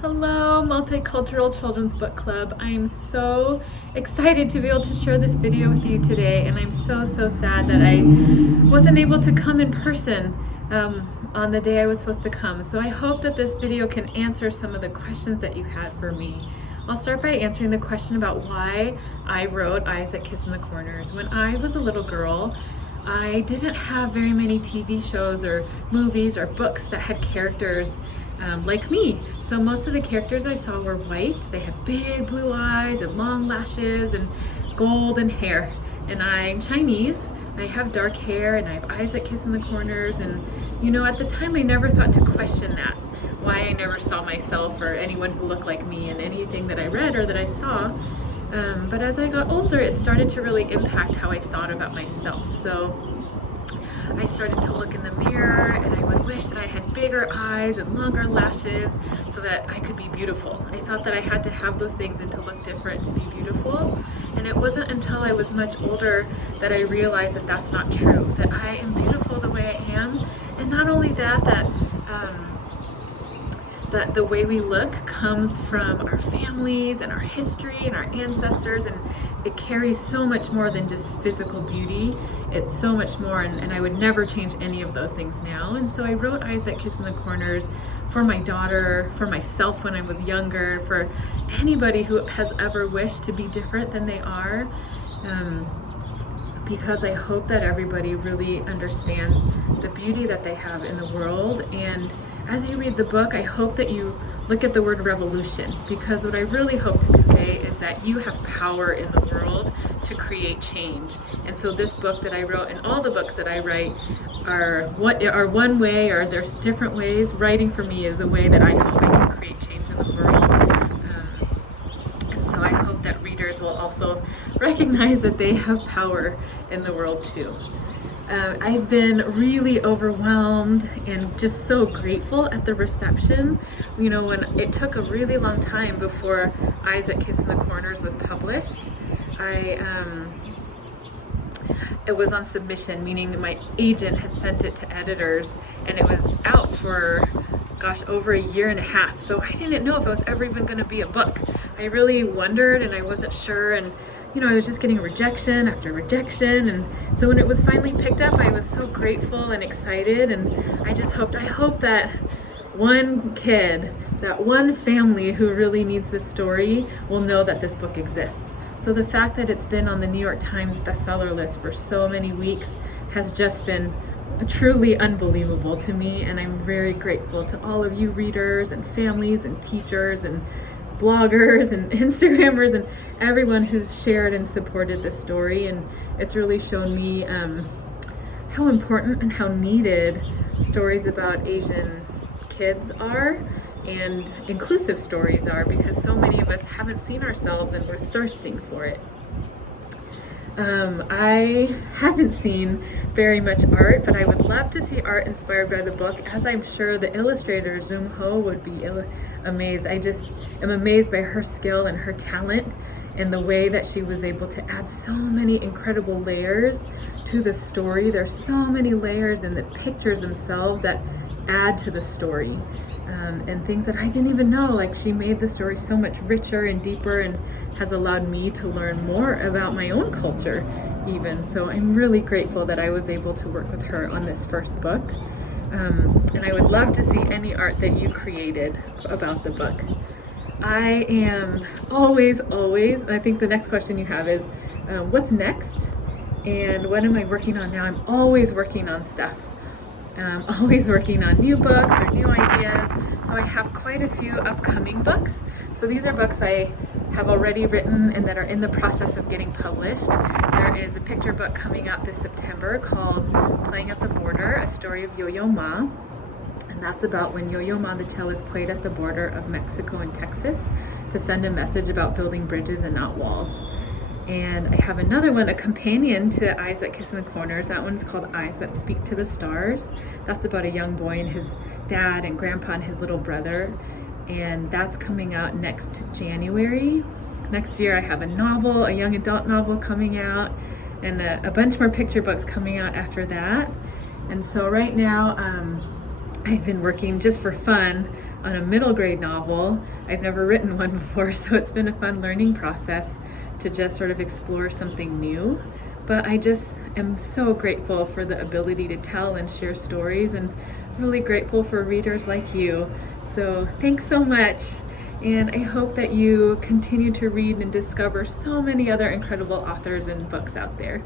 Hello, Multicultural Children's Book Club. I am so excited to be able to share this video with you today, and I'm so sad that I wasn't able to come in person on the day I was supposed to come. So I hope that this video can answer some of the questions that you had for me. I'll start by answering the question about why I wrote Eyes That Kiss in the Corners. When I was a little girl, I didn't have very many TV shows or movies or books that had characters like me. So most of the characters I saw were white. They had big blue eyes and long lashes and golden hair. And I'm Chinese. I have dark hair and I have eyes that kiss in the corners. And you know, at the time I never thought to question that, why I never saw myself or anyone who looked like me in anything that I read or that I saw. But as I got older, it started to really impact how I thought about myself. So I started to look in the mirror and I would wish that I had bigger eyes and longer lashes so that I could be beautiful. I thought that I had to have those things and to look different to be beautiful. And it wasn't until I was much older that I realized that that's not true, that I am beautiful the way I am. And not only that, that the way we look comes from our families and our history and our ancestors, and it carries so much more than just physical beauty. It's so much more, and I would never change any of those things now. And so I wrote Eyes That Kiss in the Corners for my daughter, for myself when I was younger, for anybody who has ever wished to be different than they are, because I hope that everybody really understands the beauty that they have in the world. And as you read the book, I hope that you look at the word revolution, because what I really hope to convey is that you have power in the world to create change. And so this book that I wrote, and all the books that I write, are one way, or there's different ways. Writing for me is a way that I hope I can create change in the world. And so I hope that readers will also recognize that they have power in the world too. I've been really overwhelmed and just so grateful at the reception. You know, when it took a really long time before Eyes That Kiss in the Corners was published, it was on submission, meaning my agent had sent it to editors, and it was out for, gosh, over a year and a half. So I didn't know if it was ever even going to be a book. I really wondered, and I wasn't sure, and you know, I was just getting rejection after rejection. And so when it was finally picked up, I was so grateful and excited. And I hope that one kid, that one family who really needs this story will know that this book exists. So the fact that it's been on the New York Times bestseller list for so many weeks has just been truly unbelievable to me. And I'm very grateful to all of you readers and families and teachers and bloggers and Instagrammers and everyone who's shared and supported this story. And it's really shown me how important and how needed stories about Asian kids are, and inclusive stories are, because so many of us haven't seen ourselves and we're thirsting for it. I haven't seen very much art, but I would love to see art inspired by the book, as I'm sure the illustrator Dung Ho would be amazed. I just am amazed by her skill and her talent and the way that she was able to add so many incredible layers to the story. There's so many layers in the pictures themselves that add to the story, and things that I didn't even know. Like, she made the story so much richer and deeper, and has allowed me to learn more about my own culture even. So I'm really grateful that I was able to work with her on this first book. And I would love to see any art that you created about the book. I am always, and I think the next question you have is, what's next? And what am I working on now? I'm always working on stuff. Always working on new books or new ideas. So I have quite a few upcoming books. So these are books I have already written and that are in the process of getting published. There is a picture book coming out this September called Playing at the Border, a story of Yo-Yo Ma. And that's about when Yo-Yo Ma the cellist played at the border of Mexico and Texas to send a message about building bridges and not walls. And I have another one, a companion to Eyes That Kiss in the Corners. That one's called Eyes That Speak to the Stars. That's about a young boy and his dad and grandpa and his little brother. And that's coming out next January. Next year I have a novel, a young adult novel coming out, and a bunch more picture books coming out after that. And so right now I've been working just for fun on a middle grade novel. I've never written one before, so it's been a fun learning process to just sort of explore something new. But I just am so grateful for the ability to tell and share stories, and really grateful for readers like you. So thanks so much. And I hope that you continue to read and discover so many other incredible authors and books out there.